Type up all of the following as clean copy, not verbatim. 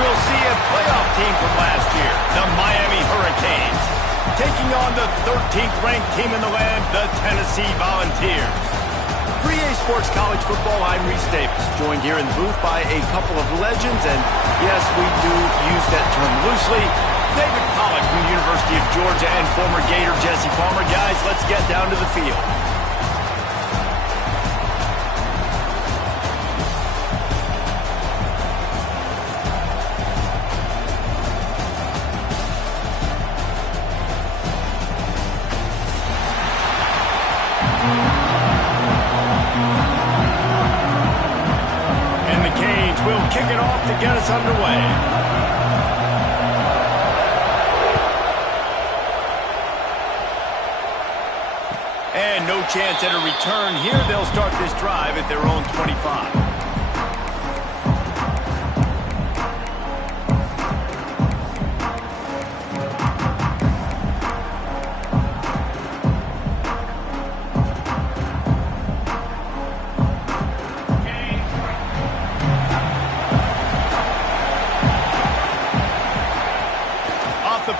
we'll see a playoff team from last year, the Miami Hurricanes, taking on the 13th ranked team in the land, the Tennessee Volunteers. For EA Sports College Football, I'm Reese Davis, joined here in the booth by a couple of legends, and yes, we do use that term loosely. David Pollack from the University of Georgia and former Gator Jesse Palmer. Guys, let's get down to the field. Kick it off to get us underway. And no chance at a return here. They'll start this drive at their own 25.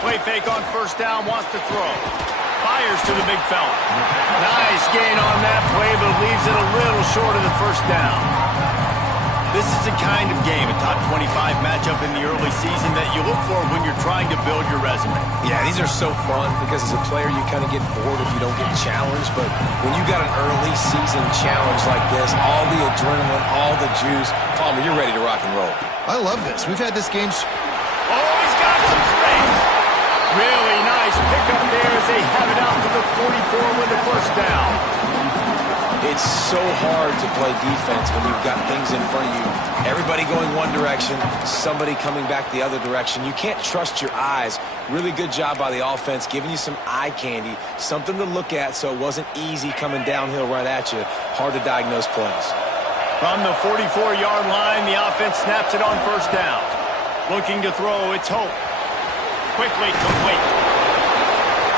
Play fake on first down, wants to throw. Fires to the big fella. Nice gain on that play, but leaves it a little short of the first down. This is the kind of game, a top 25 matchup in the early season, that you look for when you're trying to build your resume. Yeah, these are so fun because as a player, you kind of get bored if you don't get challenged. But when you got an early season challenge like this, all the adrenaline, all the juice, Palmer, you're ready to rock and roll. I love this. We've had this game. Oh, he's got some space. Really nice pickup there as they have it out to the 44 with the first down. It's so hard to play defense when you've got things in front of you. Everybody going one direction, somebody coming back the other direction. You can't trust your eyes. Really good job by the offense, giving you some eye candy, something to look at so it wasn't easy coming downhill right at you. Hard to diagnose plays. From the 44-yard line, the offense snaps it on first down. Looking to throw, it's Hope. Quickly complete.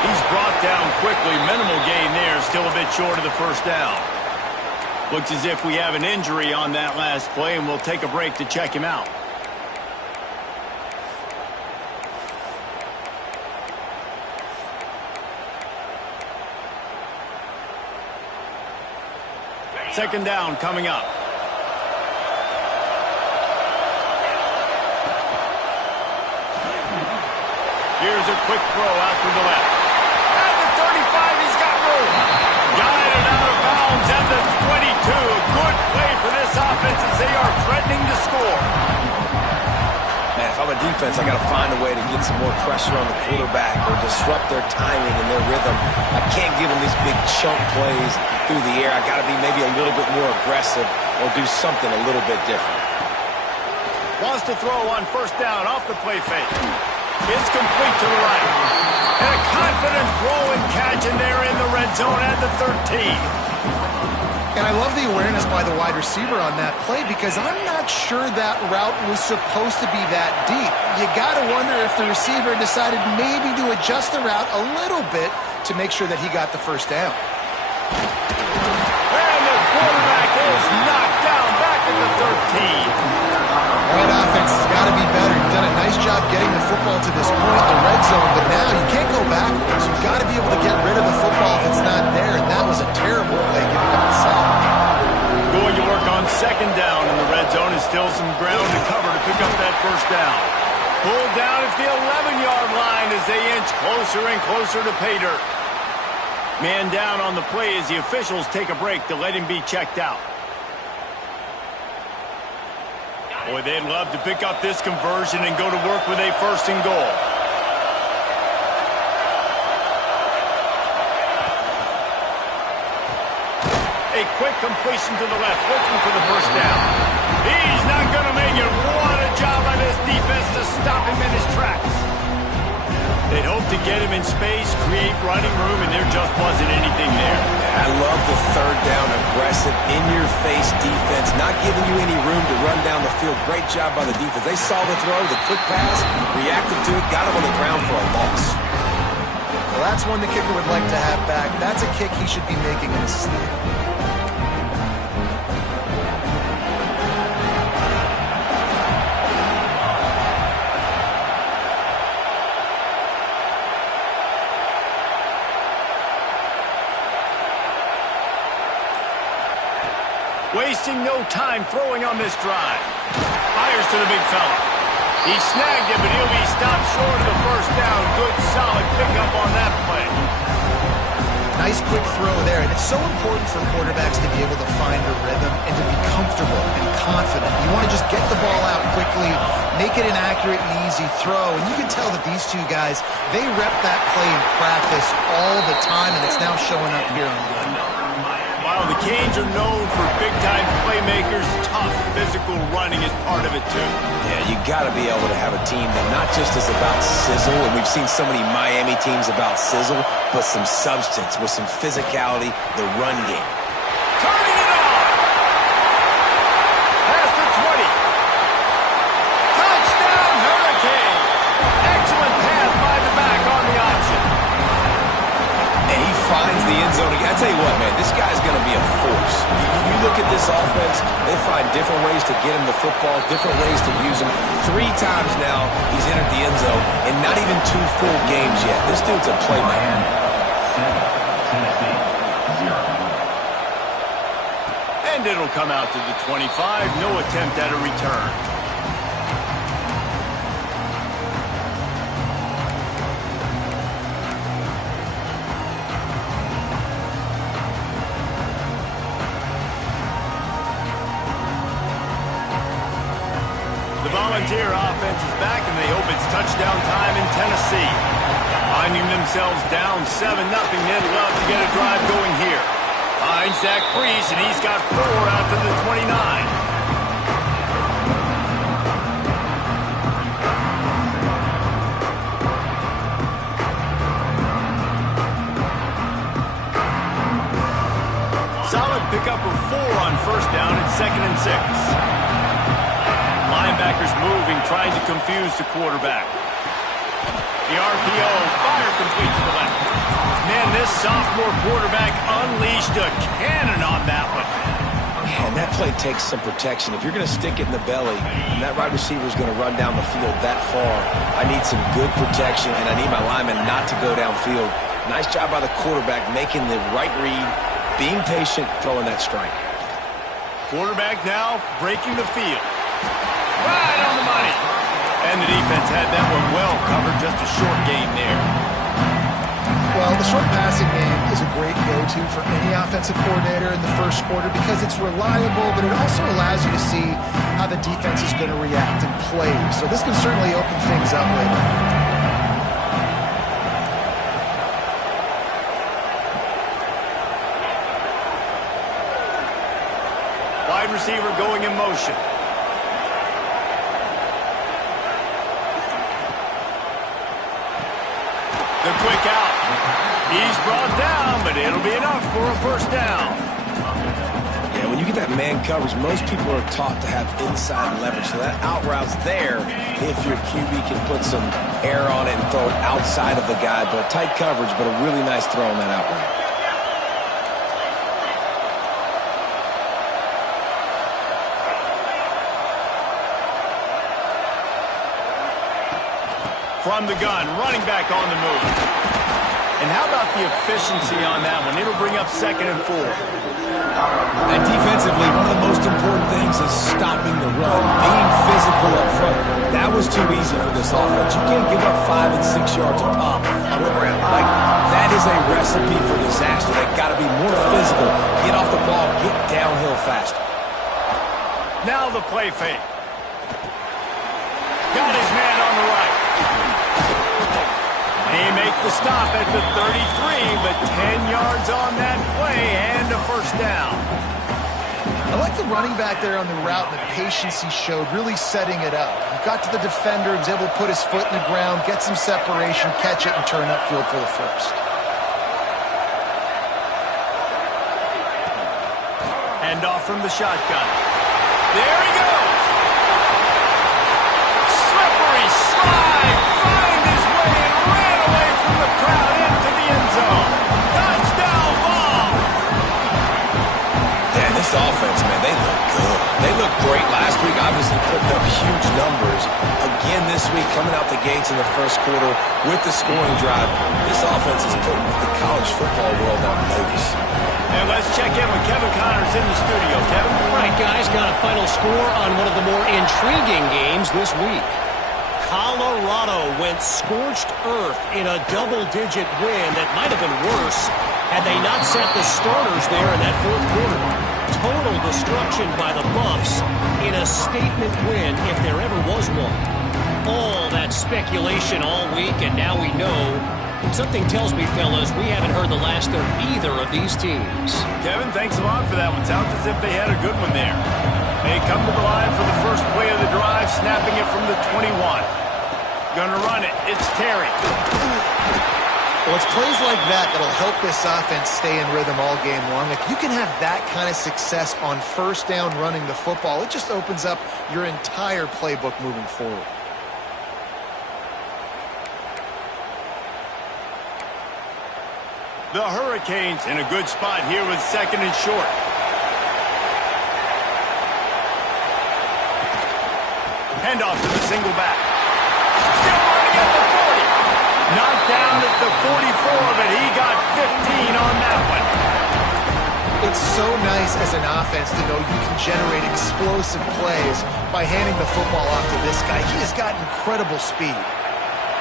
He's brought down quickly. Minimal gain there. Still a bit short of the first down. Looks as if we have an injury on that last play, and we'll take a break to check him out. Second down coming up. Here's a quick throw out to the left. At the 35, he's got room. Guided out of bounds at the 22. Good play for this offense as they are threatening to score. Man, if I'm a defense, I got to find a way to get some more pressure on the quarterback or disrupt their timing and their rhythm. I can't give them these big chunk plays through the air. I got to be maybe a little bit more aggressive or do something a little bit different. Wants to throw on first down off the play fake. It's complete to the right. And a confident throw and catch, and they're in the red zone at the 13. And I love the awareness by the wide receiver on that play because I'm not sure that route was supposed to be that deep. You got to wonder if the receiver decided maybe to adjust the route a little bit to make sure that he got the first down. And the quarterback is knocked down back at the 13. That offense has got to be better. You've done a nice job getting the football to this point in the red zone, but now you can't go backwards. You've got to be able to get rid of the football if it's not there, and that was a terrible play giving up the sack. Going to work on second down in the red zone is still some ground to cover to pick up that first down. Pulled down at the 11-yard line as they inch closer and closer to pay dirt. Man down on the play as the officials take a break to let him be checked out. Boy, they'd love to pick up this conversion and go to work with a first and goal. A quick completion to the left, looking for the first down. He's not going to make it. What a job by this defense to stop him in his tracks. They'd hope to get him in space, create running room, and there just wasn't anything there. I love the third down, aggressive, in-your-face defense, not giving you any room to run down the field. Great job by the defense. They saw the throw, the quick pass, reacted to it, got him on the ground for a loss. Well, that's one the kicker would like to have back. That's a kick he should be making in his sleep. wasting no time throwing on this drive. Fires to the big fella. He snagged it, but he'll be stopped short of the first down. Good, solid pickup on that play. Nice quick throw there, and it's so important for quarterbacks to be able to find a rhythm and to be comfortable and confident. You want to just get the ball out quickly, make it an accurate and easy throw, and you can tell that these two guys, they rep that play in practice all the time, and it's now showing up here on the field. While the Canes are known for big-time playmakers, tough physical running is part of it, too. Yeah, you got to be able to have a team that not just is about sizzle, and we've seen so many Miami teams about sizzle, but some substance with some physicality, the run game. Turning it on! Past the 20. Touchdown, Hurricane! Excellent pass by the back on the option. And he finds the end zone again. I tell you what, man, this guy's going to be a force. You look at this offense, they find different ways to get him the football, different ways to use him. 3 times now he's entered the end zone, and not even 2 full games yet. This dude's a playmaker. And it'll come out to the 25. No attempt at a return. The Volunteer offense is back, and they hope it's touchdown time in Tennessee. Finding themselves down 7-0, they'd love to get a drive going here. Finds Zach Priest, and he's got 4 out to the 29. Solid pickup of 4 on first down and 2nd and 6. Linebackers moving, trying to confuse the quarterback. The RPO, fire complete to the left. Man, this sophomore quarterback unleashed a cannon on that one. And that play takes some protection. If you're going to stick it in the belly, and that wide receiver is going to run down the field that far, I need some good protection, and I need my lineman not to go downfield. Nice job by the quarterback making the right read, being patient, throwing that strike. Quarterback now breaking the field. Right on the money. And the defense had that one well covered. Just a short game there. Well, the short passing game is a great go-to for any offensive coordinator in the first quarter because it's reliable, but it also allows you to see how the defense is going to react and play. So this can certainly open things up later. Wide receiver going in motion. The quick out. He's brought down, but it'll be enough for a first down. Yeah, when you get that man coverage, most people are taught to have inside leverage. So that out route's there if your QB can put some air on it and throw it outside of the guy. But tight coverage, but a really nice throw on that out route. From the gun, running back on the move. And how about the efficiency on that one? It'll bring up 2nd and 4. And defensively, one of the most important things is stopping the run, being physical up front. That was too easy for this offense. You can't give up 5 and 6 yards a pop on the ground. Like, that is a recipe for disaster. They've got to be more physical, get off the ball, get downhill faster. Now the play fake. Got his man on the right. He makes the stop at the 33, but 10 yards on that play and a first down. I like the running back there on the route and the patience he showed, really setting it up. He got to the defender, he was able to put his foot in the ground, get some separation, catch it, and turn upfield for the first. Hand off from the shotgun. There he goes. Slippery slide. Find his way and ran away from the crowd into the end zone. Touchdown ball. Yeah, this offense, man, they look good. They looked great last week, obviously putting up huge numbers. Again this this week, coming out the gates in the first quarter with the scoring drive. This offense is putting the college football world on notice. And let's check in with Kevin Connors in the studio. Kevin? All right, guys, got a final score on one of the more intriguing games this week. Colorado went scorched earth in a double-digit win that might have been worse had they not sat the starters there in that fourth quarter. Total destruction by the Buffs in a statement win if there ever was one. All that speculation all week, and now we know. Something tells me, fellas, we haven't heard the last of either of these teams. Kevin, thanks a lot for that one. Sounds as if they had a good one there. They come to the line for the first play of the drive, snapping it from the 21. Gonna run it. It's Terry. Well, it's plays like that that'll help this offense stay in rhythm all game long. If you can have that kind of success on first down running the football, it just opens up your entire playbook moving forward. The Hurricanes in a good spot here with second and short. Handoff to the single back. Still running at the 40. Knocked down at the 44, but he got 15 on that one. It's so nice as an offense to know you can generate explosive plays by handing the football off to this guy. He has got incredible speed.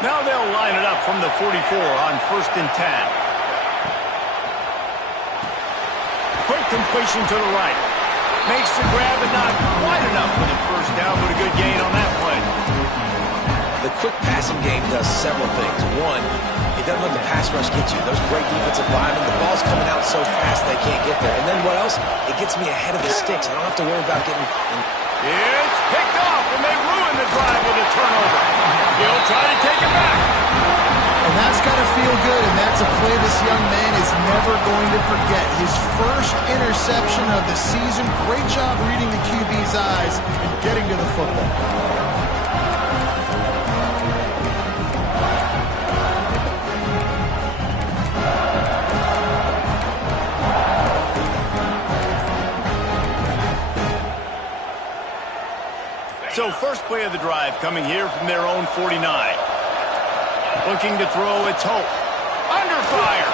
Now they'll line it up from the 44 on 1st and 10. Quick completion to the right. Makes the grab, but not quite enough for the first down, but a good gain on that play. The quick passing game does several things. One, it doesn't let the pass rush get you. There's great defensive linemen. The ball's coming out so fast they can't get there. And then what else? It gets me ahead of the sticks. I don't have to worry about getting... It's picked off, and they ruin the drive with a turnover. He'll try to take it back. And that's got to feel good, and that's a play this young man is never going to forget. His first interception of the season. Great job reading the QB's eyes and getting to the football. So first play of the drive coming here from their own 49. Looking to throw, it's Hope. Under fire.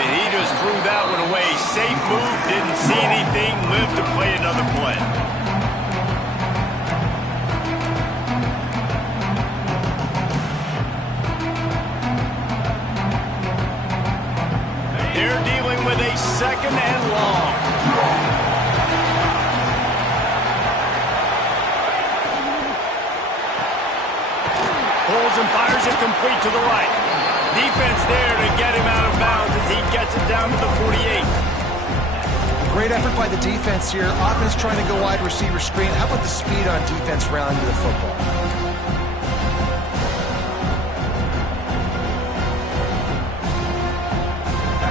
And he just threw that one away. Safe move, didn't see anything, lived to play another play. They're dealing with a second and long. Pulls and fires it complete to the right. Defense there to get him out of bounds as he gets it down to the 48. Great effort by the defense here. Offense trying to go wide receiver screen. How about the speed on defense rallying to the football?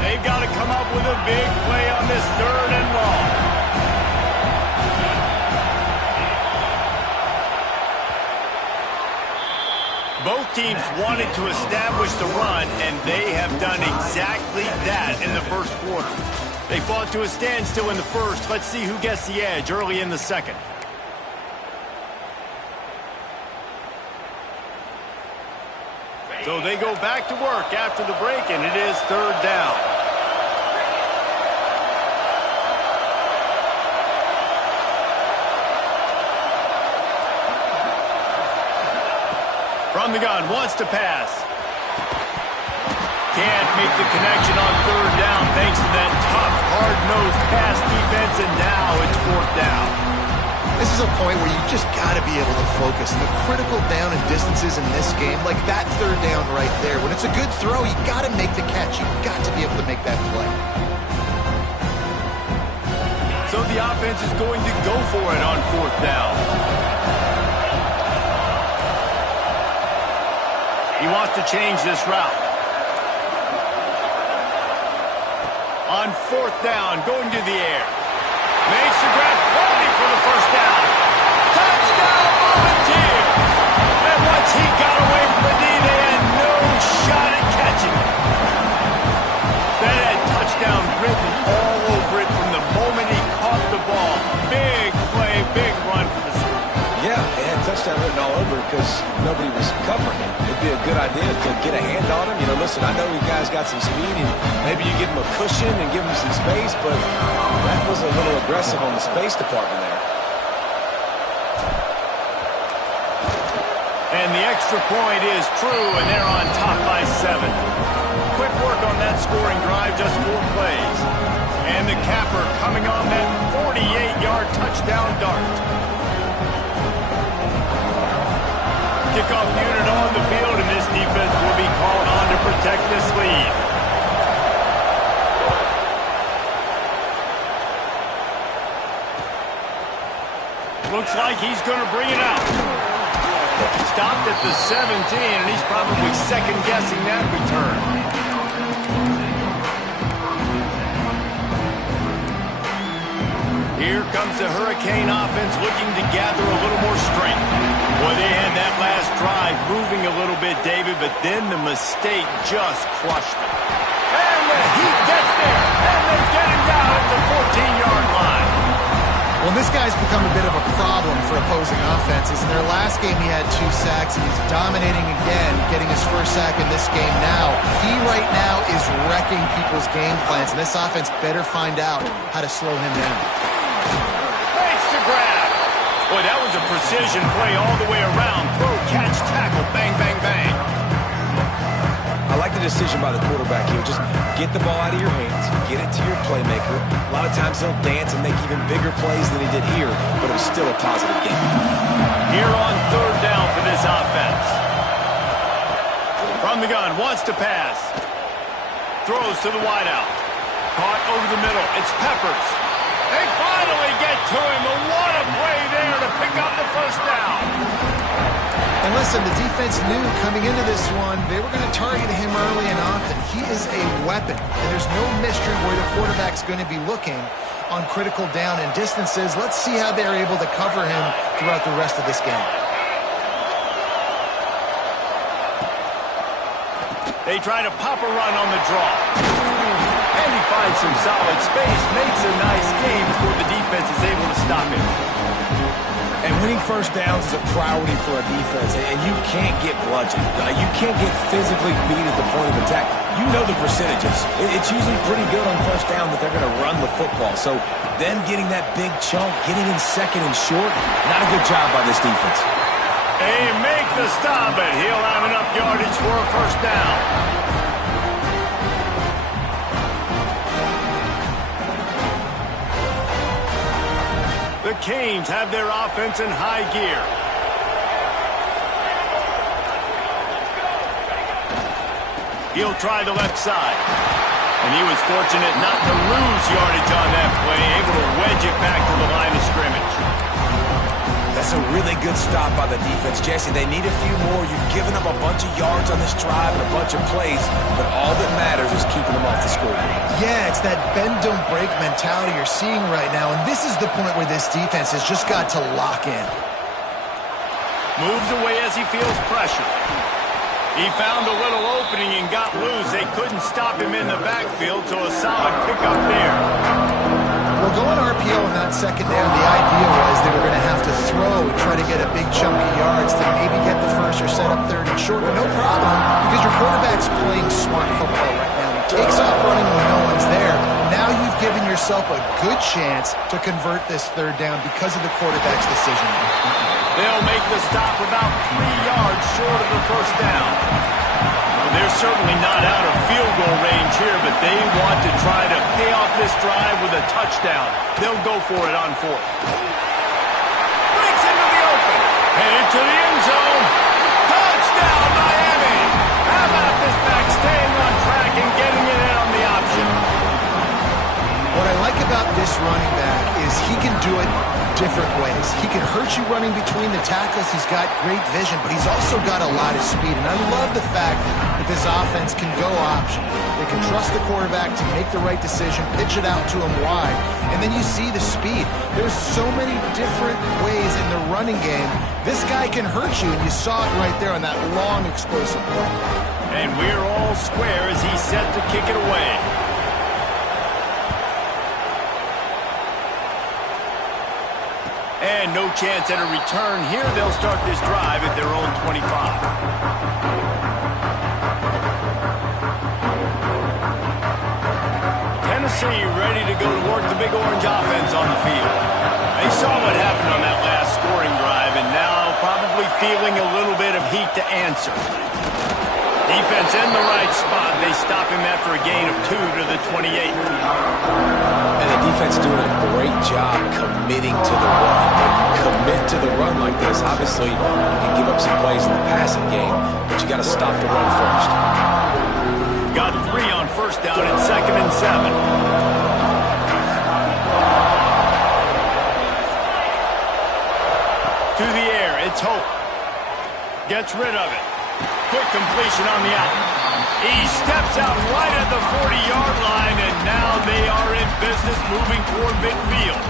They've got to come up with a big play on this third and long. Both teams wanted to establish the run, and they have done exactly that in the first quarter. They fought to a standstill in the first. Let's see who gets the edge early in the second. So they go back to work after the break, and it is third down. From the gun, wants to pass. Can't make the connection on third down thanks to that tough, hard-nosed pass defense, and now it's fourth down. This is a point where you just got to be able to focus. And the critical down and distances in this game, like that third down right there, when it's a good throw, you got to make the catch. You've got to be able to make that play. So the offense is going to go for it on fourth down. He wants to change this route. On fourth down, going to the air. Makes the grab, ready for the first down. Touchdown, Volunteers! And once he got away from the knee, they had no shot at catching it. That had touchdown written all over it from the moment he caught the ball. Big play, big run for the Super. Yeah, it had touchdown touchdown written all over because nobody was covering him. It'd be a good idea to get a hand on him. You know, listen, I know you guys got some speed, and maybe you give him a cushion and give him some space, but that was a little aggressive on the space department there. And the extra point is true, and they're on top by 7. Quick work on that scoring drive, just 4 plays. And the capper coming on that 48-yard touchdown dart. Kickoff unit on the field, and this defense will be called on to protect this lead. Looks like he's going to bring it out. Stopped at the 17, and he's probably second-guessing that return. Here comes the Hurricane offense looking to gather a little more strength. Boy, they had that last drive moving a little bit, David, but then the mistake just crushed them. And the Heat gets there, and they get him down at the 14-yard line. Well, this guy's become a bit of a problem for opposing offenses. In their last game, he had 2 sacks, and he's dominating again, getting his first sack in this game now. He right now is wrecking people's game plans, and this offense better find out how to slow him down. Makes the grab. Boy, that was a precision play all the way around. Throw, catch, tackle, bang, bang, bang. I like the decision by the quarterback here. Just get the ball out of your hands, get it to your playmaker. A lot of times he'll dance and make even bigger plays than he did here, but it was still a positive game. Here on 3rd down for this offense. From the gun, wants to pass. Throws to the wideout. Caught over the middle. It's Peppers. They finally get to him. And what a play there to pick up the first down. And listen, the defense knew coming into this one, they were going to target him early and often. He is a weapon, and there's no mystery where the quarterback's going to be looking on critical down and distances. Let's see how they're able to cover him throughout the rest of this game. They try to pop a run on the draw. And he finds some solid space, makes a nice game before the defense is able to stop him. And winning first downs is a priority for a defense, and you can't get bludgeoned. You can't get physically beat at the point of attack. You know the percentages. It's usually pretty good on first down that they're going to run the football. So them getting that big chunk, getting in second and short, not a good job by this defense. They make the stop, but he'll have enough yardage for a first down. The Canes have their offense in high gear. He'll try the left side. And he was fortunate not to lose yardage on that play, able to wedge it back to the line of scrimmage. That's a really good stop by the defense. Jesse, they need a few more. You've given up a bunch of yards on this drive and a bunch of plays, but all that matters is keeping them off the scoreboard. Yeah, it's that bend, don't break mentality you're seeing right now, and this is the point where this defense has just got to lock in. Moves away as he feels pressure. He found a little opening and got loose. They couldn't stop him in the backfield, so a solid pickup there. Well, going RPO in that second down, the idea was they were going to have to throw and try to get a big chunk of yards to maybe get the first or set up 3rd and short, but no problem because your quarterback's playing smart football right now. He takes off running when no one's there. Now you've given yourself a good chance to convert this 3rd down because of the quarterback's decision. They'll make the stop about 3 yards short of the first down. They're certainly not out of field goal range here, but they want to try to pay off this drive with a touchdown. They'll go for it on 4th. Breaks into the open. Headed to the end zone. Touchdown, Miami. How about this back staying on track and getting it in on the option? What I like about this running back is he can do it different ways. He can hurt you running between the tackles. He's got great vision, but he's also got a lot of speed. And I love the fact that this offense can go option. They can trust the quarterback to make the right decision, pitch it out to him wide, and then you see the speed. There's so many different ways in the running game. This guy can hurt you, and you saw it right there on that long, explosive play. And we're all square as he's set to kick it away. And and no chance at a return. Here they'll start this drive at their own 25. Tennessee ready to go to work the Big Orange offense on the field. They saw what happened on that last scoring drive and now probably feeling a little bit of heat to answer. Defense in the right spot. They stop him after a gain of 2 to the 28. And the defense doing a great job committing to the run. When you commit to the run like this, obviously you can give up some plays in the passing game, but you got to stop the run first. Got 3 on first down at 2nd and 7. To the air, it's Hope. Gets rid of it. Quick completion on the out. He steps out right at the 40-yard line, and now they are in business moving toward midfield.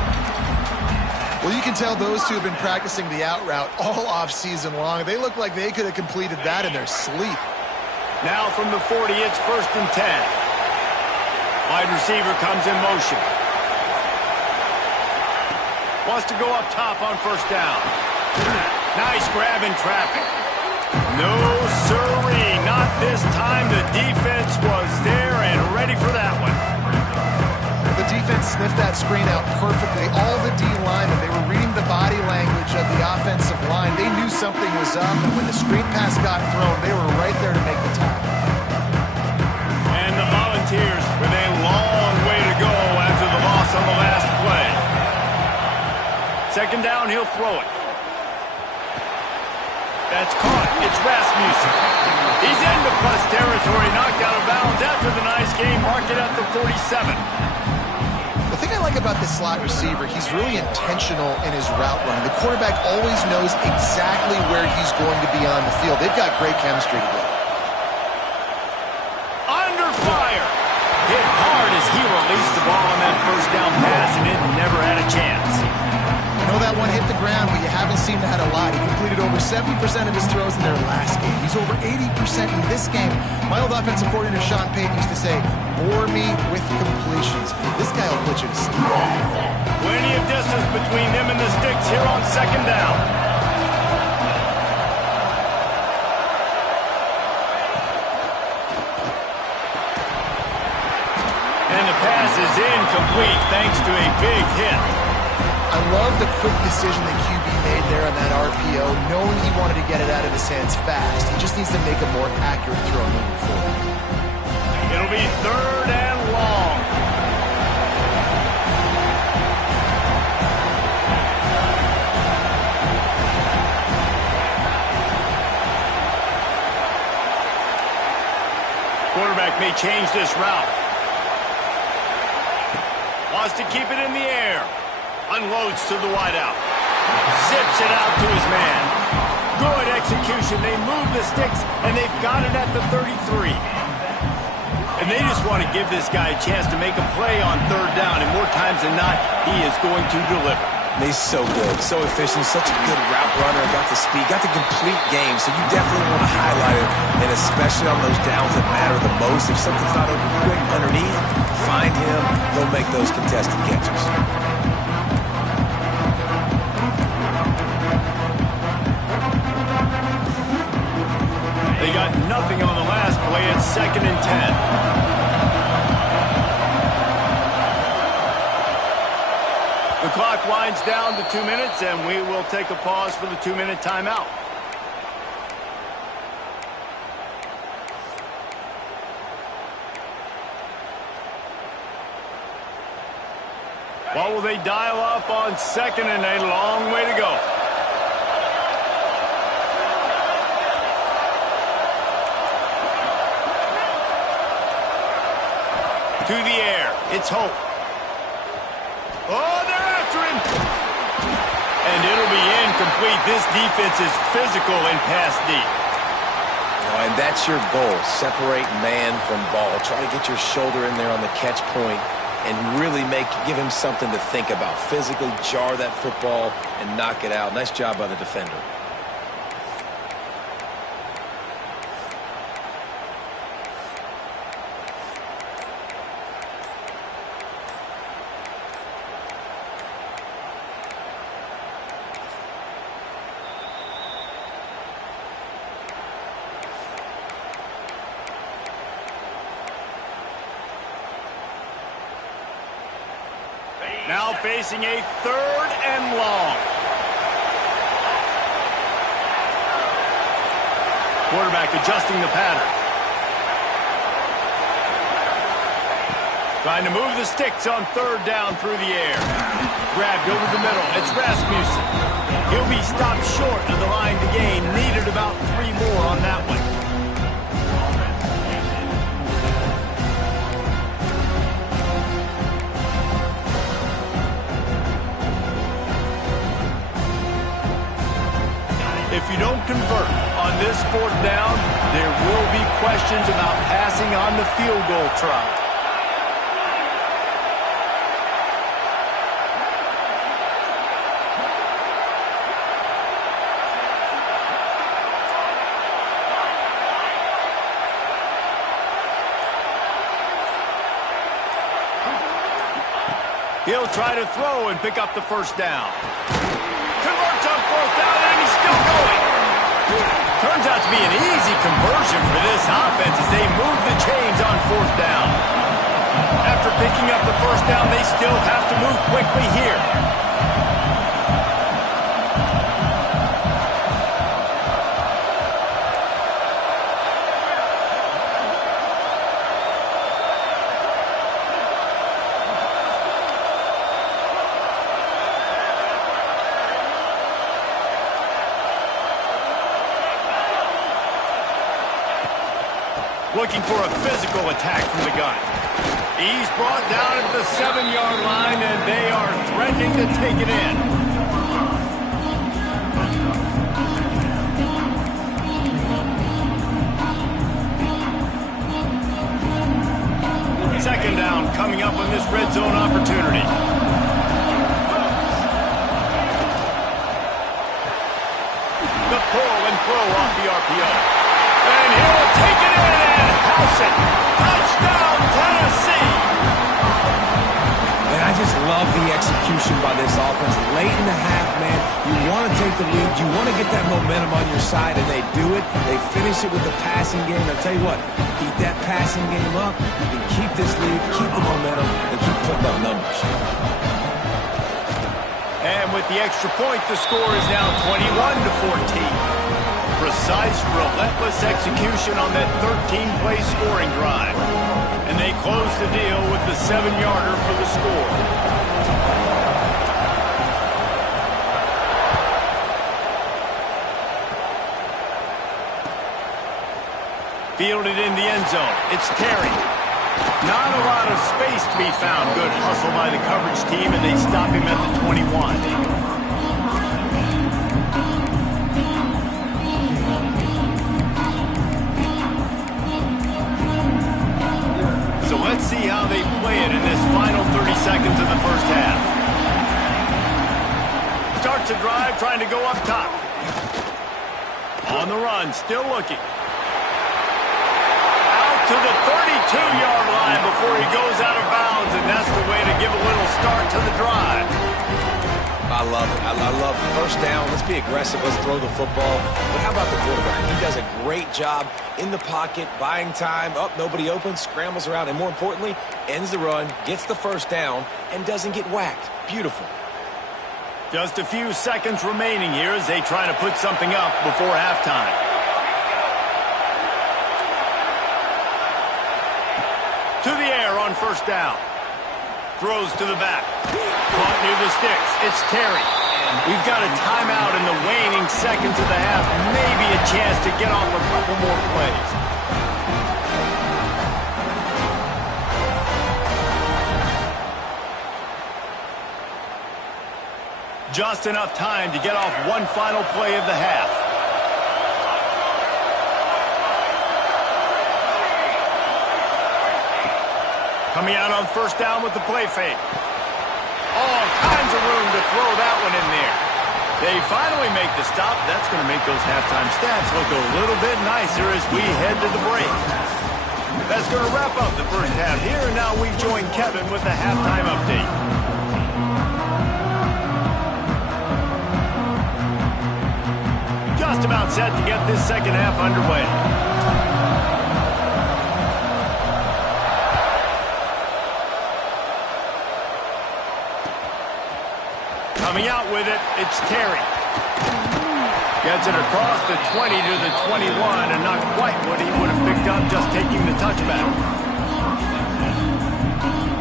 Well, you can tell those two have been practicing the out route all off-season long. They look like they could have completed that in their sleep. Now from the 40, it's 1st and 10. Wide receiver comes in motion. Wants to go up top on first down. Nice grab in traffic. No, sirree, not this time. The defense was there and ready for that one. The defense sniffed that screen out perfectly. All the D linemen, they were reading the body language of the offensive line. They knew something was up, and when the screen pass got thrown, they were right there to make the tackle. And the Volunteers with a long way to go after the loss on the last play. 2nd down, he'll throw it. That's caught. It's Rasmussen. He's into plus territory, knocked out of bounds after the nice game, marked it at the 47. The thing I like about this slot receiver, he's really intentional in his route running. The quarterback always knows exactly where he's going to be on the field. They've got great chemistry together. Under fire. Hit hard as he released the ball on that first down pass, and it never had a chance. I know that one hit the ground, but you haven't seen that a lot. He completed over 70% of his throws in their last game. He's over 80% in this game. My old offensive coordinator, Sean Payton, used to say, bore me with completions. This guy will put you to sleep. Plenty of distance between them and the sticks here on 2nd down. And the pass is incomplete thanks to a big hit. I love the quick decision that QB made there on that RPO, knowing he wanted to get it out of his hands fast. He just needs to make a more accurate throw moving forward. It'll be 3rd and long. Quarterback may change this route. Wants to keep it in the air. Unloads to the wideout. Zips it out to his man. Good execution. They move the sticks, and they've got it at the 33. And they just want to give this guy a chance to make a play on 3rd down, and more times than not, he is going to deliver. And he's so good, so efficient, such a good route runner, got the speed, got the complete game, so you definitely want to highlight it, and especially on those downs that matter the most. If something's not open quick underneath, find him, he'll make those contested catches. They got nothing on the last play. It's 2nd and 10. The clock winds down to 2 minutes, and we will take a pause for the 2-minute timeout. What will they dial up on 2nd and a long way to go? To the air. It's Hope. Oh, they're after him. And it'll be incomplete. This defense is physical and pass deep. And that's your goal. Separate man from ball. Try to get your shoulder in there on the catch point and really give him something to think about. Physically jar that football and knock it out. Nice job by the defender. Now facing a 3rd and long. Quarterback adjusting the pattern. Trying to move the sticks on 3rd down through the air. Grabbed over the middle. It's Rasmussen. He'll be stopped short of the line to gain. Needed about 3 more on that one. If you don't convert on this 4th down, there will be questions about passing on the field goal try. He'll try to throw and pick up the 1st down. Converts on 4th down, and he's still going. Turns out to be an easy conversion for this offense as they move the chains on 4th down. After picking up the 1st down, they still have to move quickly here. Looking for a physical attack from the gun. He's brought down at the 7-yard line, and they are threatening to take it in. Second down coming up on this red zone opportunity. The pull and throw off the RPO. And he'll take it in and house it. Touchdown, Tennessee. And I just love the execution by this offense. Late in the half, man, you want to take the lead. You want to get that momentum on your side, and they do it. They finish it with the passing game. I'll tell you what, keep that passing game up and keep this lead, keep the momentum, and keep putting up numbers. And with the extra point, the score is now 21-14. Precise, relentless execution on that 13-play scoring drive. And they close the deal with the 7-yarder for the score. Fielded in the end zone. It's Terry. Not a lot of space to be found. Good hustle by the coverage team, and they stop him at the 21. Let's see how they play it in this final 30 seconds of the first half. Starts a drive trying to go up top. On the run, still looking. Out to the 32-yard line before he goes out of bounds, and that's the way to give a little start to the drive. I love it. I love it. First down. Let's be aggressive. Let's throw the football. But how about the quarterback? He does a great job in the pocket, buying time. Up, nobody open, scrambles around, and more importantly, ends the run, gets the 1st down, and doesn't get whacked. Beautiful. Just a few seconds remaining here as they try to put something up before halftime. To the air on 1st down. Throws to the back. Caught near the sticks. It's Terry. We've got a timeout in the waning seconds of the half. Maybe a chance to get off a couple more plays. Just enough time to get off one final play of the half. Coming out on 1st down with the play fake. All kinds of room to throw that one in there. They finally make the stop. That's going to make those halftime stats look a little bit nicer as we head to the break. That's going to wrap up the first half here, and now we join Kevin with the halftime update. Just about set to get this second half underway. Coming out with it, it's Terry. Gets it across the 20 to the 21, and not quite what he would have picked up just taking the touchback.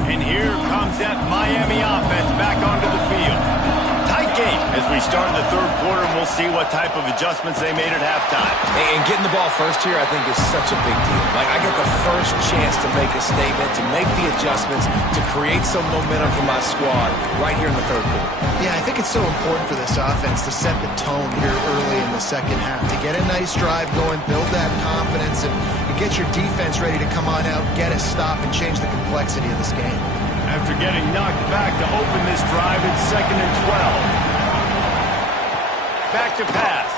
And here comes that Miami offense back onto the field. Tight game as we start in the third quarter, and we'll see what type of adjustments they made at halftime. And getting the ball first here, I think, is such a big deal. Like, I get the first chance to make a statement, to make the adjustments, to create some momentum for my squad right here in the third quarter. Yeah, I think it's so important for this offense to set the tone here early in the second half, to get a nice drive going, build that confidence, and get your defense ready to come on out, get a stop, and change the complexity of this game. After getting knocked back to open this drive, it's 2nd and 12. Back to pass.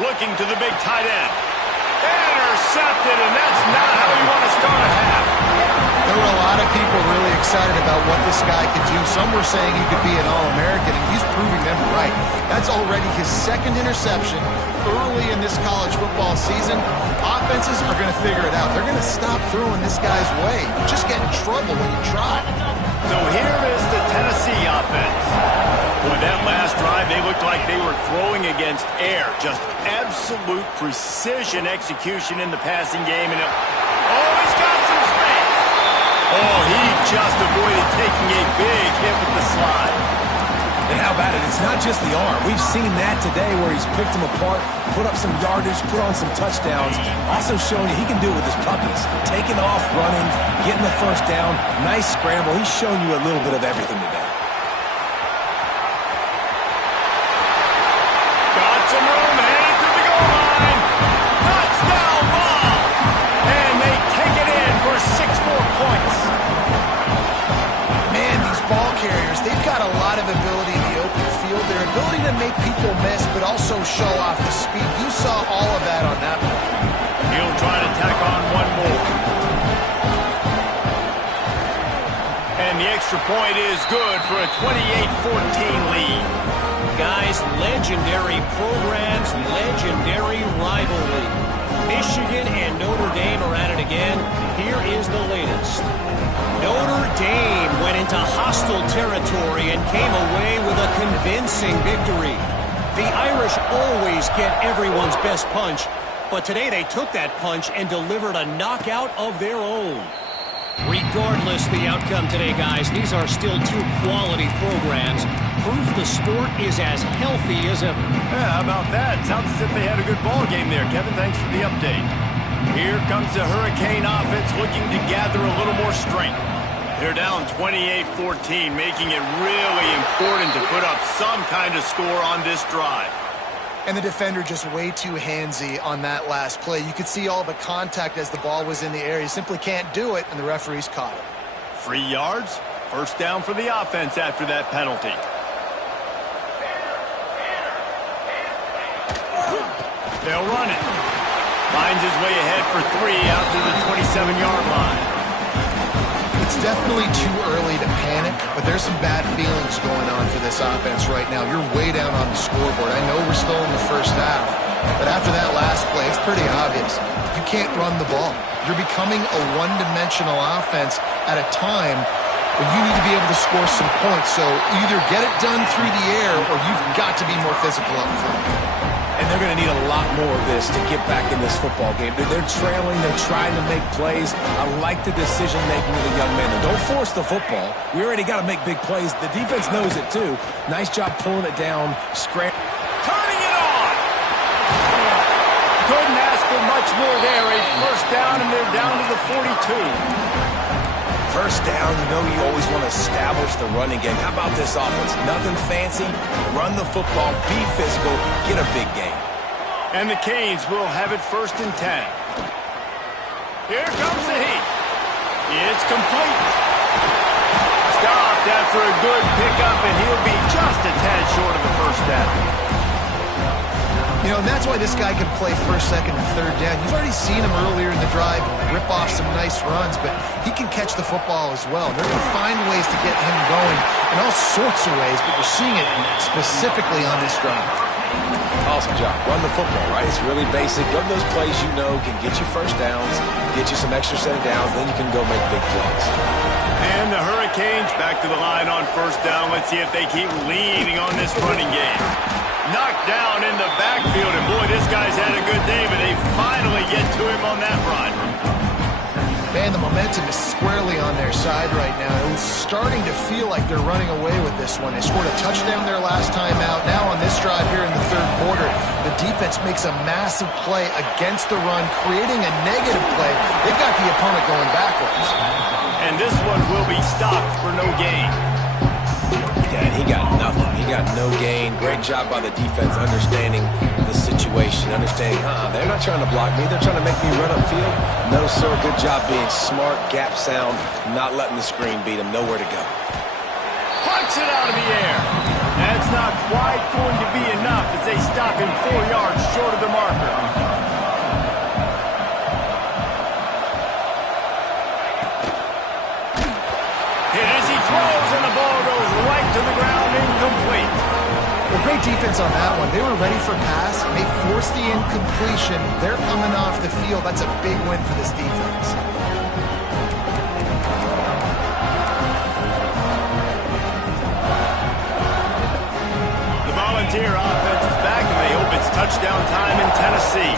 Looking to the big tight end. Intercepted, and that's not how you want to start a half. There were a lot of people really excited about what this guy could do. Some were saying he could be an All-American, and he's proving them right. That's already his second interception early in this college football season. Offenses are going to figure it out. They're going to stop throwing this guy's way. You just get in trouble when you try. So here is the Tennessee offense. With that last drive, they looked like they were throwing against air. Just absolute precision execution in the passing game. And he's got some space. Oh, he just avoided taking a big hit with the slide. And how about it? It's not just the arm. We've seen that today where he's picked them apart, put up some yardage, put on some touchdowns. Also showing you he can do it with his puppies. Taking off, running, getting the first down. Nice scramble. He's shown you a little bit of everything today. Got some room, headed to the goal line. Touchdown ball. And they take it in for 6 more points. Man, these ball carriers, they've got a lot of ability in the open field. Their ability to make people miss, but also show off the speed. You saw all of that on that play. He'll try to tack on one more. And the extra point is good for a 28-14 lead. Guys, legendary programs, legendary rivalry. Michigan and Notre Dame are at it again. Here is the latest. Notre Dame went into hostile territory and came away with a convincing victory. The Irish always get everyone's best punch, but today they took that punch and delivered a knockout of their own. Regardless the outcome today, guys, these are still 2 quality programs. Proof the sport is as healthy as ever. Yeah, how about that? Sounds as if they had a good ball game there. Kevin, thanks for the update. Here comes the Hurricane offense looking to gather a little more strength. They're down 28-14, making it really important to put up some kind of score on this drive. And the defender just way too handsy on that last play. You could see all the contact as the ball was in the air. He simply can't do it, and the referees caught it. 3 yards, first down for the offense after that penalty. They'll run it. Finds his way ahead for 3 out to the 27-yard line. It's definitely too early to panic, but there's some bad feelings going on for this offense right now. You're way down on the scoreboard. I know we're still in the first half, but after that last play, it's pretty obvious. You can't run the ball. You're becoming a one-dimensional offense at a time when you need to be able to score some points. So either get it done through the air or you've got to be more physical up front. And they're going to need a lot more of this to get back in this football game. They're trailing. They're trying to make plays. I like the decision-making of the young man. Don't force the football. We already got to make big plays. The defense knows it, too. Nice job pulling it down. Turning it on! Couldn't ask for much more there. A first down, and they're down to the 42. First down, you know you always want to establish the running game. How about this offense? Nothing fancy. Run the football, be physical, get a big game. And the Canes will have it 1st and 10. Here comes the heat. It's complete. Stopped after a good pickup, and he'll be just a tad short of the first down. You know, and that's why this guy can play 1st, 2nd, and 3rd down. You've already seen him earlier in the drive rip off some nice runs, but he can catch the football as well. They're going to find ways to get him going in all sorts of ways, but we're seeing it specifically on this drive. Awesome job. Run the football, right? It's really basic. Run those plays you know can get you first downs, get you some extra set of downs, then you can go make big plays. And the Hurricanes back to the line on first down. Let's see if they keep leaning on this running game. Knocked down in the backfield, and boy, this guy's had a good day, but they finally get to him on that run. Man, the momentum is squarely on their side right now. It was starting to feel like they're running away with this one. They scored a touchdown their last time out. Now on this drive here in the third quarter, the defense makes a massive play against the run, creating a negative play. They've got the opponent going backwards. And this one will be stopped for no gain. Yeah, he got nothing. He got no gain. Great job by the defense understanding the situation, understanding, they're not trying to block me. They're trying to make me run upfield. No, sir. Good job being smart, gap sound, not letting the screen beat him. Nowhere to go. Punch it out of the air. That's not quite going to be enough as they stop him 4 yards short of the marker. Hit as he throws, and the ball goes right to the ground, incomplete. Well, great defense on that one. They were ready for pass. They forced the incompletion. They're coming off the field. That's a big win for this defense. The Volunteer offense is back, and they hope it's touchdown time in Tennessee.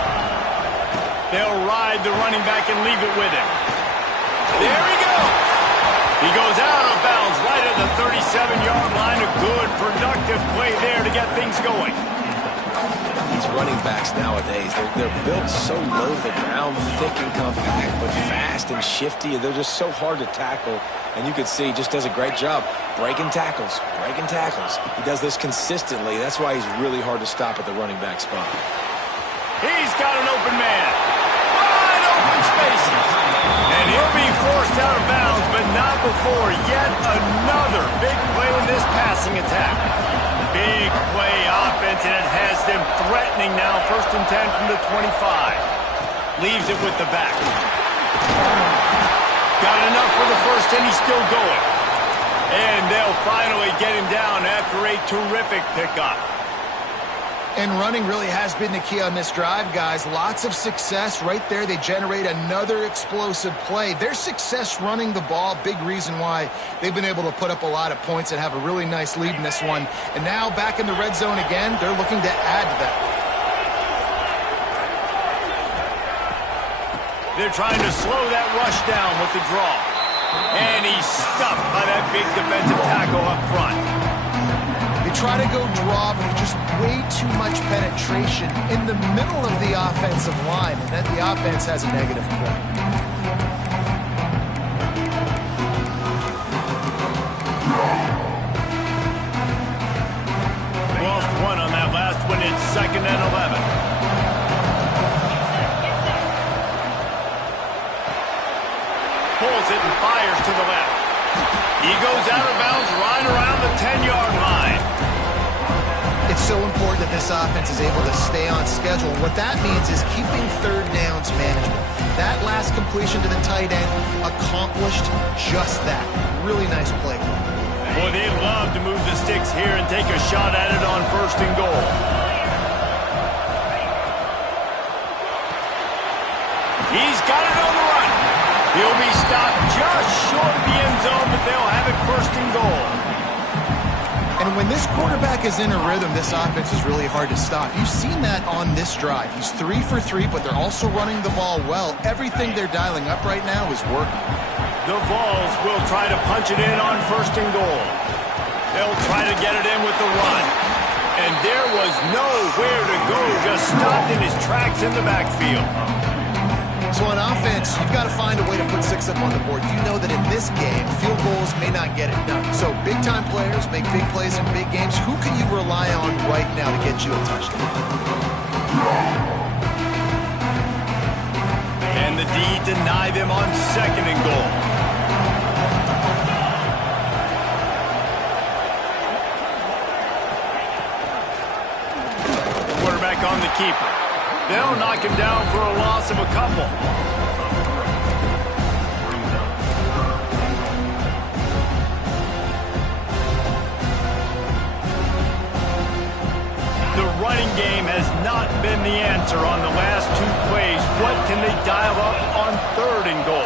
They'll ride the running back and leave it with him. There he goes. He goes out of bounds right at the 37-yard line. A good, productive play there to get things going. These running backs nowadays, they're built so low to the ground, thick and compact, but fast and shifty. They're just so hard to tackle. And you can see he just does a great job breaking tackles, breaking tackles. He does this consistently. That's why he's really hard to stop at the running back spot. He's got an open man. Wide open spaces. And he'll be forced out of bounds, but not before yet another big play in this passing attack. Big play offense, and it has them threatening now. 1st and 10 from the 25. Leaves it with the back. Got enough for the first, and he's still going. And they'll finally get him down after a terrific pickup. And running really has been the key on this drive, guys. Lots of success right there. They generate another explosive play. Their success running the ball, big reason why they've been able to put up a lot of points and have a really nice lead in this one. And now back in the red zone again, they're looking to add to that lead. They're trying to slow that rush down with the draw. And he's stuffed by that big defensive tackle up front. They try to go draw, but there's just way too much penetration in the middle of the offensive line, and then the offense has a negative play. Lost one on that last one. It's 2nd and 11. Pulls it and fires to the left. He goes out of bounds right around the 10-yard line. It's so important that this offense is able to stay on schedule. What that means is keeping third downs manageable. That last completion to the tight end accomplished just that. Really nice play. Boy, they love to move the sticks here and take a shot at it on 1st and goal. He's got it on the run. He'll be stopped just short of the end zone, but they'll have it 1st and goal. And when this quarterback is in a rhythm, this offense is really hard to stop. You've seen that on this drive. He's 3 for 3, but they're also running the ball well. Everything they're dialing up right now is working. The Vols will try to punch it in on 1st and goal. They'll try to get it in with the run. And there was nowhere to go, just stopped in his tracks in the backfield. So on offense, you've got to find a way to put 6 up on the board. You know that in this game, field goals may not get it done. So big-time players make big plays in big games. Who can you rely on right now to get you a touchdown? And the D deny them on 2nd and goal. Quarterback on the keeper. They'll knock him down for a loss of a couple. The running game has not been the answer on the last 2 plays. What can they dial up on 3rd and goal?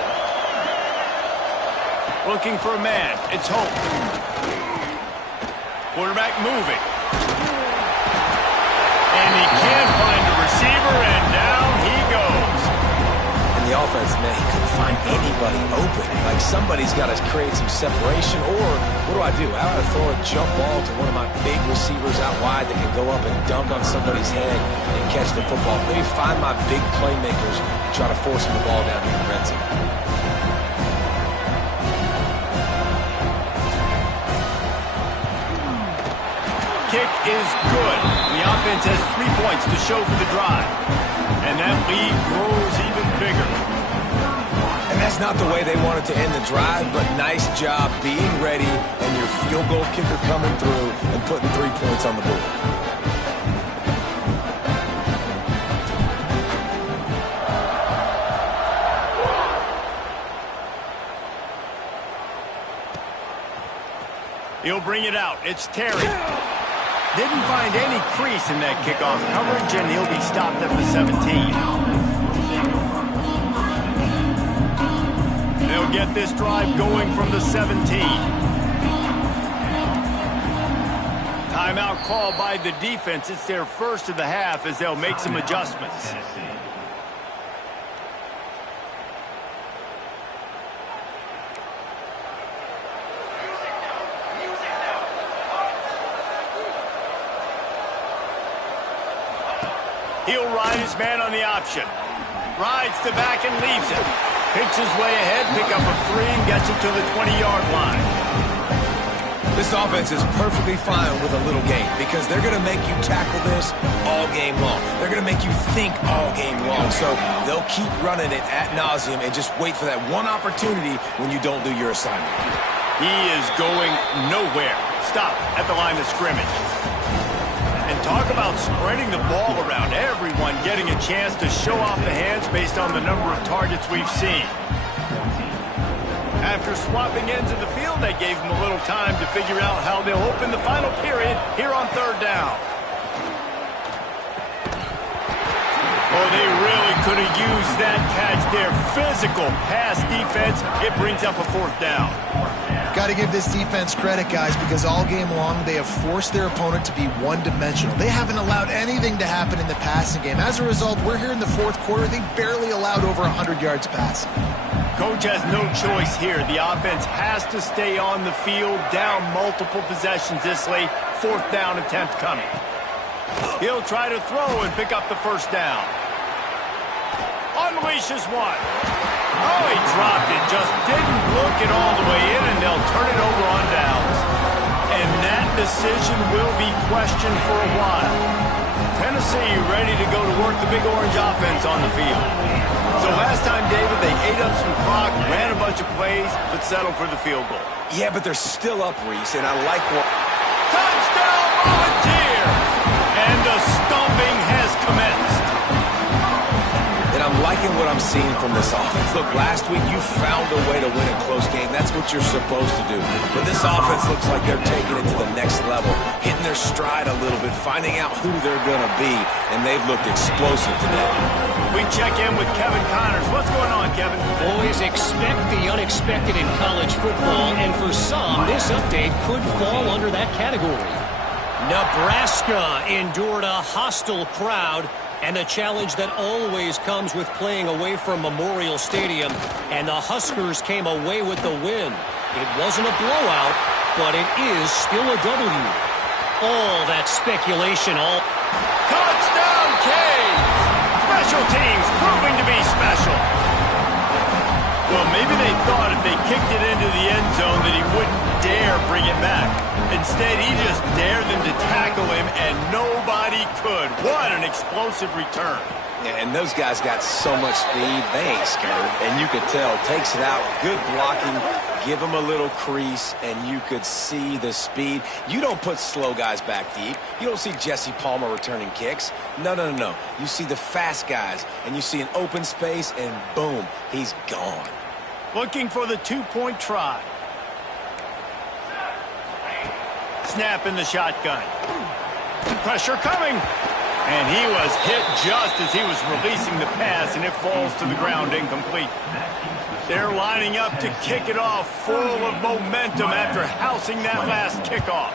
Looking for a man. It's Hope. Quarterback moving. And he can't find a receiver, and down he goes. And the offense, man, he couldn't find anybody open. Like, somebody's got to create some separation, or what do? How do I throw a jump ball to one of my big receivers out wide that can go up and dunk on somebody's head and catch the football? Maybe find my big playmakers and try to force them the ball down here in the red zone. Kick is good. The offense has 3 points to show for the drive. And that lead grows even bigger. And that's not the way they wanted to end the drive, but nice job being ready and your field goal kicker coming through and putting 3 points on the board. He'll bring it out. It's Terry. Didn't find any crease in that kickoff coverage, and he'll be stopped at the 17. They'll get this drive going from the 17. Timeout called by the defense. It's their first of the half as they'll make some adjustments. He'll ride his man on the option. Rides the back and leaves it. Picks his way ahead, pick up a 3, and gets it to the 20-yard line. This offense is perfectly fine with a little game because they're going to make you tackle this all game long. They're going to make you think all game long. So they'll keep running it ad nauseum and just wait for that one opportunity when you don't do your assignment. He is going nowhere. Stop at the line of scrimmage. And talk about spreading the ball around. Everyone getting a chance to show off the hands based on the number of targets we've seen. After swapping ends of the field, they gave him a little time to figure out how they'll open the final period here on 3rd down. Oh, they really could have used that catch there. Physical pass defense. It brings up a 4th down. Got to give this defense credit, guys, because all game long they have forced their opponent to be one-dimensional. They haven't allowed anything to happen in the passing game. As a result, we're here in the 4th quarter. They barely allowed over 100 yards passing. Coach has no choice here. The offense has to stay on the field, down multiple possessions this late. 4th down attempt coming. He'll try to throw and pick up the 1st down. Unleashes one. Oh, he dropped it. Just didn't look it all the way in, and they'll turn it over on downs. And that decision will be questioned for a while. Tennessee ready to go to work the Big Orange offense on the field. So last time, David, they ate up some clock, ran a bunch of plays, but settled for the field goal. Yeah, but they're still up, Reese, and I like what... Touchdown, Volunteer! And the stomping has commenced. And I'm liking what I'm seeing from this offense. Look, last week you found a way to win a close game. That's what you're supposed to do. But this offense looks like they're taking it to the next level, hitting their stride a little bit, finding out who they're going to be, and they've looked explosive today. We check in with Kevin Connors. What's going on, Kevin? Boys, expect the unexpected in college football, and for some, this update could fall under that category. Nebraska endured a hostile crowd and the challenge that always comes with playing away from Memorial Stadium, and the Huskers came away with the win. It wasn't a blowout, but it is still a W. All that speculation, Touchdown, Canes! Special teams proving to be special. Well, maybe they thought if they kicked it into the end zone that he wouldn't dare bring it back. Instead, he just dared them to tackle him, and nobody could. What an explosive return. Yeah, and those guys got so much speed, they ain't scared. And you could tell, takes it out, good blocking, give them a little crease, and you could see the speed. You don't put slow guys back deep. You don't see Jesse Palmer returning kicks. No. You see the fast guys, and you see an open space, and boom, he's gone. Looking for the 2-point try. Snap in the shotgun. Pressure coming. And he was hit just as he was releasing the pass, and it falls to the ground incomplete. They're lining up to kick it off, full of momentum after housing that last kickoff.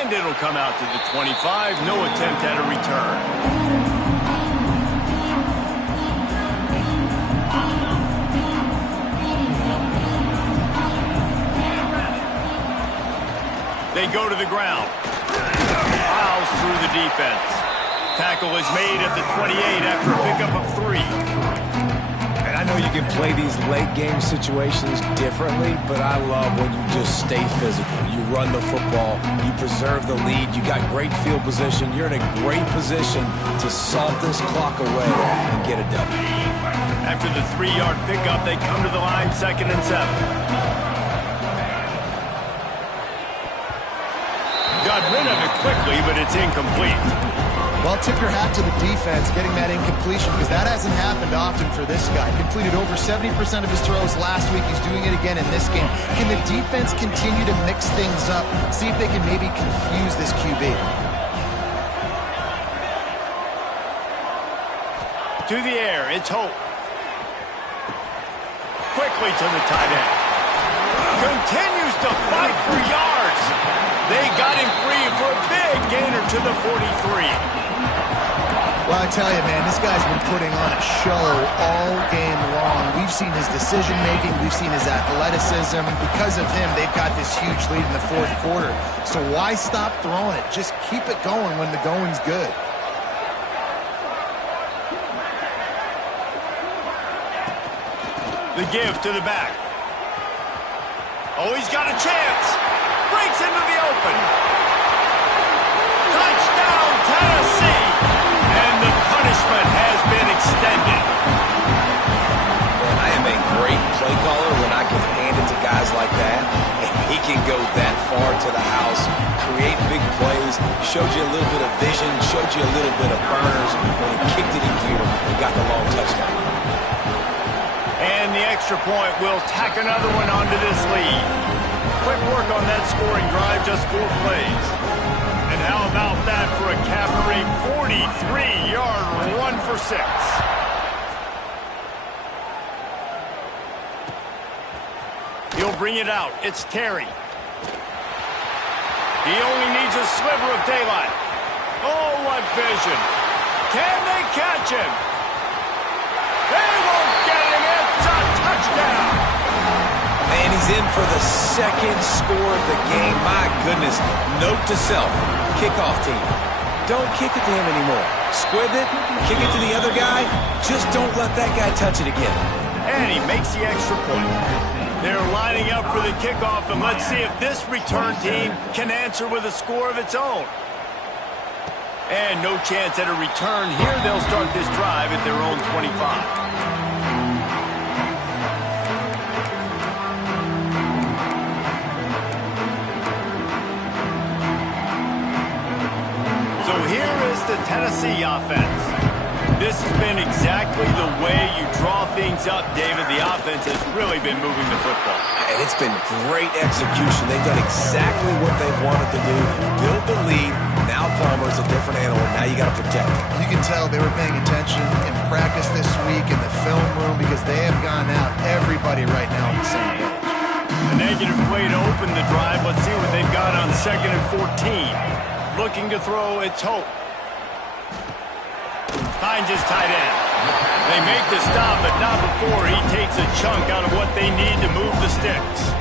And it'll come out to the 25. No attempt at a return. They go to the ground. Fouls through the defense. Tackle is made at the 28 after a pickup of 3. And I know you can play these late game situations differently, but I love when you just stay physical. You run the football, you preserve the lead, you got great field position, you're in a great position to salt this clock away and get a W. After the 3-yard pickup, they come to the line, 2nd and 7. Got rid of it quickly, but it's incomplete. Well, tip your hat to the defense getting that incompletion, because that hasn't happened often for this guy. Completed over 70% of his throws last week. He's doing it again in this game. Can the defense continue to mix things up, see if they can maybe confuse this QB? To the air, it's Hope. Quickly to the tight end. Continues to fight for yards. They got him free for a big gainer to the 43. Well, I tell you, man, this guy's been putting on a show all game long. We've seen his decision-making. We've seen his athleticism. Because of him, they've got this huge lead in the 4th quarter. So why stop throwing it? Just keep it going when the going's good. The give to the back. Oh, he's got a chance. Breaks into the open. Touchdown, Tennessee. And the punishment has been extended. Man, I am a great play caller when I can hand it to guys like that. And he can go that far to the house, create big plays, showed you a little bit of vision, showed you a little bit of burners when he kicked it in gear and got the long touchdown. And the extra point will tack another one onto this lead. Quick work on that scoring drive, just 4 plays. And how about that for a cavalry 43-yard run for 6? He'll bring it out. It's Terry. He only needs a sliver of daylight. Oh, what vision. Can they catch him? They won't get him. It's a touchdown. And he's in for the 2nd score of the game. My goodness. Note to self, kickoff team. Don't kick it to him anymore. Squib it, kick it to the other guy. Just don't let that guy touch it again. And he makes the extra point. They're lining up for the kickoff, and let's see if this return team can answer with a score of its own. And no chance at a return here. They'll start this drive at their own 25. So here is the Tennessee offense. This has been exactly the way you draw things up, David. The offense has really been moving the football. And it's been great execution. They've done exactly what they've wanted to do. Build the lead. Now Palmer's a different animal. Now you got to protect him. You can tell they were paying attention in practice this week in the film room, because they have gone out, everybody right now on the same page. A negative play to open the drive. Let's see what they've got on 2nd and 14. Looking to throw, it's Hope. Finds his tight end. They make the stop, but not before he takes a chunk out of what they need to move the sticks.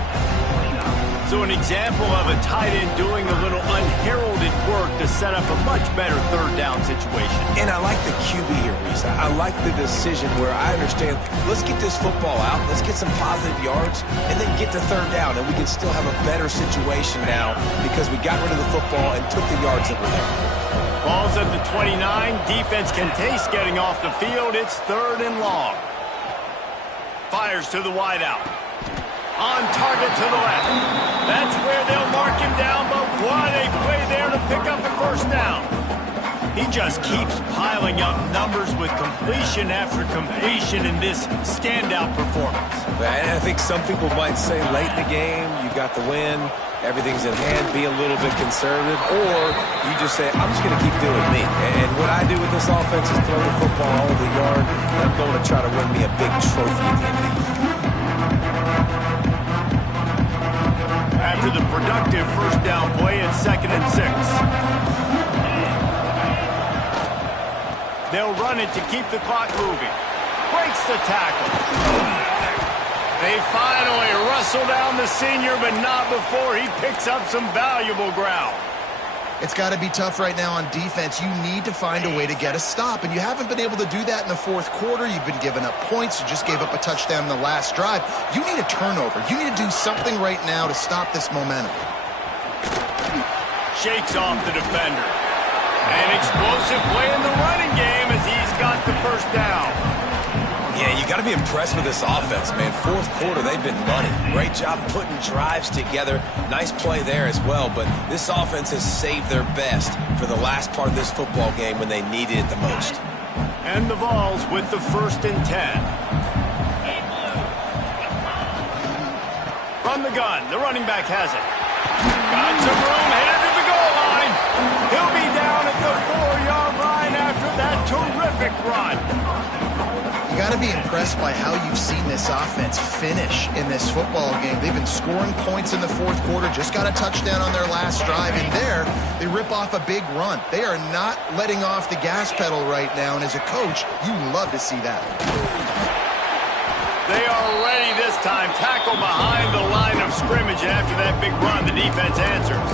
So an example of a tight end doing a little unheralded work to set up a much better 3rd down situation. And I like the QB here, Reese. I like the decision where I understand, let's get this football out, let's get some positive yards, and then get to 3rd down, and we can still have a better situation now because we got rid of the football and took the yards that were there. Ball's at the 29. Defense can taste getting off the field. It's 3rd and long. Fires to the wideout. On target to the left. That's where they'll mark him down, but what a play there to pick up a 1st down. He just keeps piling up numbers with completion after completion in this standout performance. And I think some people might say late in the game, you got the win, everything's in hand, be a little bit conservative, or you just say, I'm just going to keep doing me. And what I do with this offense is throw the football all over the yard, and I'm going to try to win me a big trophy at the end of the year. After the productive first down play at 2nd and 6. They'll run it to keep the clock moving. Breaks the tackle. They finally wrestle down the senior, but not before he picks up some valuable ground. It's got to be tough right now on defense. You need to find a way to get a stop, and you haven't been able to do that in the fourth quarter. You've been giving up points. You just gave up a touchdown in the last drive. You need a turnover. You need to do something right now to stop this momentum. Shakes off the defender. An explosive play in the running game as he's got the first down. Yeah, you got to be impressed with this offense, man. Fourth quarter, they've been money. Great job putting drives together. Nice play there as well, but this offense has saved their best for the last part of this football game when they needed it the most. And the Vols with the 1st and 10. From the gun, the running back has it. Got some room, headed to the goal line. He'll be down at the 4-yard line after that terrific run. You got to be impressed by how you've seen this offense finish in this football game. They've been scoring points in the fourth quarter, just got a touchdown on their last drive, and there they rip off a big run. They are not letting off the gas pedal right now, and as a coach, you love to see that. They are ready this time. Tackle behind the line of scrimmage, and after that big run, the defense answers.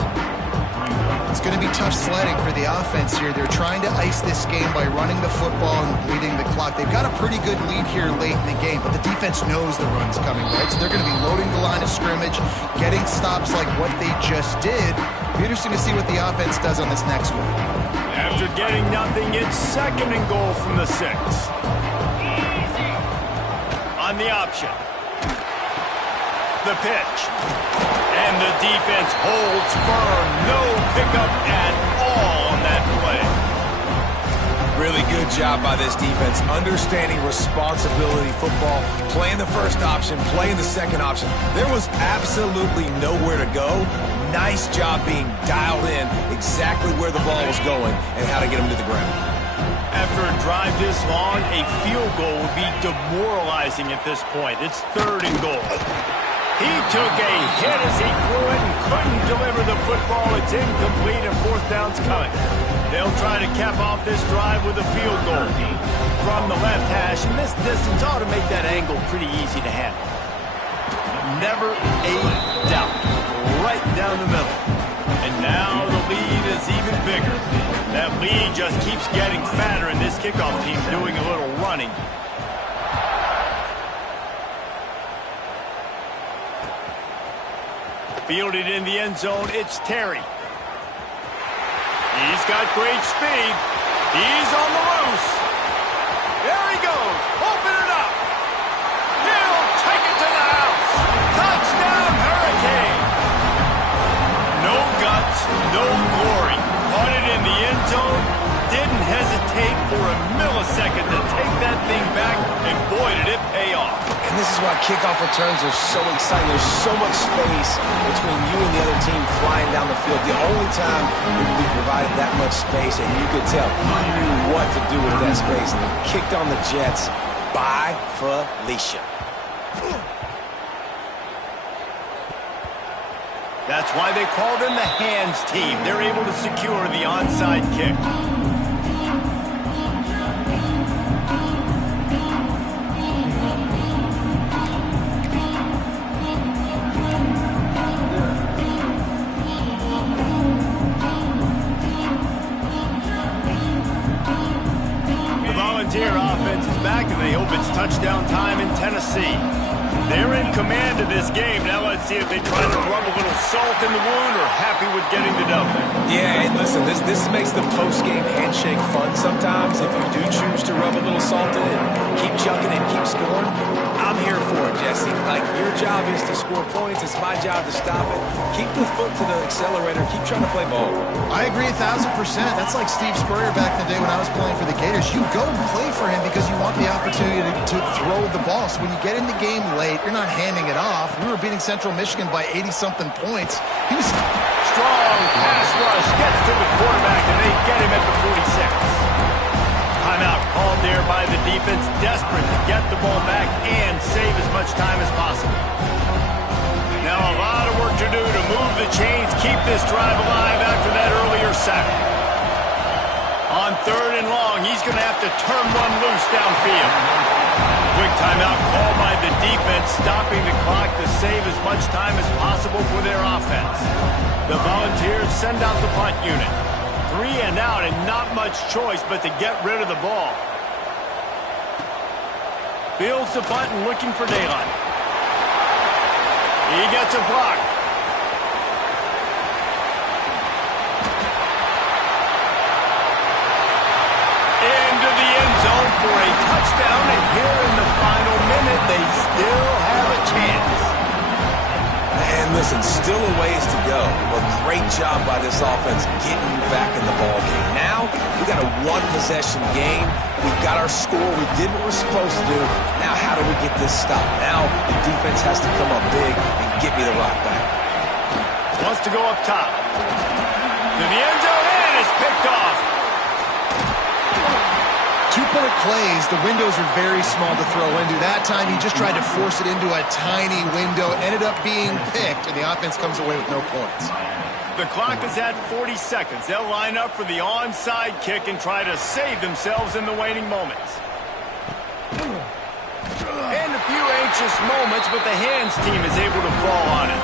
It's going to be tough sledding for the offense here. They're trying to ice this game by running the football and bleeding the clock. They've got a pretty good lead here late in the game, but the defense knows the run's coming, right? So they're going to be loading the line of scrimmage, getting stops like what they just did. Be interesting to see what the offense does on this next one. After getting nothing, it's 2nd and goal from the 6. On the option. The pitch. And the defense holds firm. No pickup at all on that play. Really good job by this defense, understanding responsibility football, playing the first option, playing the second option. There was absolutely nowhere to go. Nice job being dialed in exactly where the ball was going and how to get him to the ground. After a drive this long, a field goal would be demoralizing at this point. It's 3rd and goal. He took a hit as he threw it and couldn't deliver the football. It's incomplete and 4th down's coming. They'll try to cap off this drive with a field goal from the left hash. And this distance ought to make that angle pretty easy to handle. Never a doubt. Right down the middle. And now the lead is even bigger. That lead just keeps getting fatter, and this kickoff team's doing a little running. Fielded in the end zone, it's Terry. He's got great speed. He's on the loose. There he goes. Open it up. He'll take it to the house. Touchdown, Hurricane. No guts, no glory. Caught it in the end zone. Didn't hesitate for a millisecond to take that thing back, and boy, did it pay off. And this is why kickoff returns are so exciting. There's so much space between you and the other team flying down the field. The only time we provided that much space, and you could tell he knew what to do with that space. Kicked on the Jets by Felicia. That's why they call them the hands team. They're able to secure the onside kick. The Volunteer offense is back, and they hope it's touchdown time in Tennessee. They're in command of this game. Now let's see if they try to rub a little salt in the wound or happy with getting the dub. Yeah, and listen, this makes the post-game handshake fun sometimes. If you do choose to rub a little salt in it, keep chucking and keep scoring, I'm here for it, Jesse. Like, your job is to score points. It's my job to stop it. Keep the foot to the accelerator. Keep trying to play ball. I agree 1,000%. That's like Steve Spurrier back in the day when I was playing for the Gators. You go and play for him because you want the opportunity to throw the ball. So when you get in the game late, you're not handing it off. We were beating Central Michigan by 80-something points. He was strong pass rush, gets to the quarterback, and they get him at the 46. Timeout called there by the defense, desperate to get the ball back and save as much time as possible. Now a lot of work to do to move the chains, keep this drive alive after that earlier sack. On 3rd and long, he's going to have to turn one loose downfield. Quick timeout called by the defense, stopping the clock to save as much time as possible for their offense. The Volunteers send out the punt unit. 3 and out and not much choice but to get rid of the ball. Fields the punt and looking for daylight. He gets a block. Into the end zone for a touchdown, and here in the final minute, they still have a chance. And listen, still a ways to go. A great job by this offense getting back in the ball game. Now, we got a one-possession game. We've got our score. We did what we're supposed to do. Now, how do we get this stopped? Now, the defense has to come up big and get me the rock back. Wants to go up top. To the end zone, and it's picked off. 2-point plays, the windows are very small to throw into. That time, he just tried to force it into a tiny window, ended up being picked, and the offense comes away with no points. The clock is at 40 seconds. They'll line up for the onside kick and try to save themselves in the waning moments. And a few anxious moments, but the hands team is able to fall on it.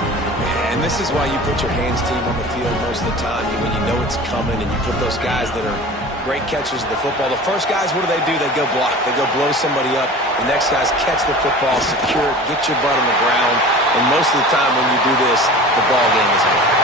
And this is why you put your hands team on the field most of the time, when you know it's coming, and you put those guys that are great catchers of the football. The first guys, what do? They go block. They go blow somebody up. The next guys catch the football, secure it, get your butt on the ground. And most of the time when you do this, the ball game is over.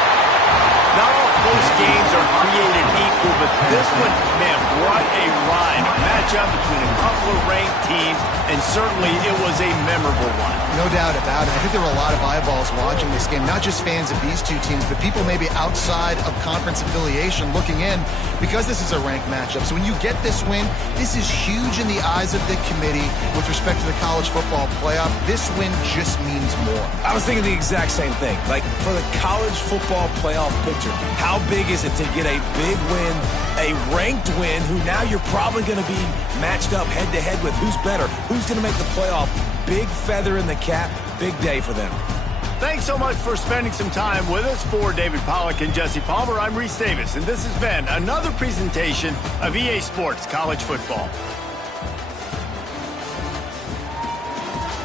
Not all close games are created equal, but this one, man, what a ride. A matchup between a couple of ranked teams, and certainly it was a memorable one. No doubt about it. I think there were a lot of eyeballs watching this game, not just fans of these two teams, but people maybe outside of conference affiliation looking in because this is a ranked matchup. So when you get this win, this is huge in the eyes of the committee with respect to the college football playoff. This win just means more. I was thinking the exact same thing. Like, for the college football playoff picture, how big is it to get a big win, a ranked win, who now you're probably going to be matched up head-to-head with who's better, who's going to make the playoff. Big feather in the cap, big day for them. Thanks so much for spending some time with us. For David Pollack and Jesse Palmer, I'm Reese Davis, and this has been another presentation of EA Sports College Football.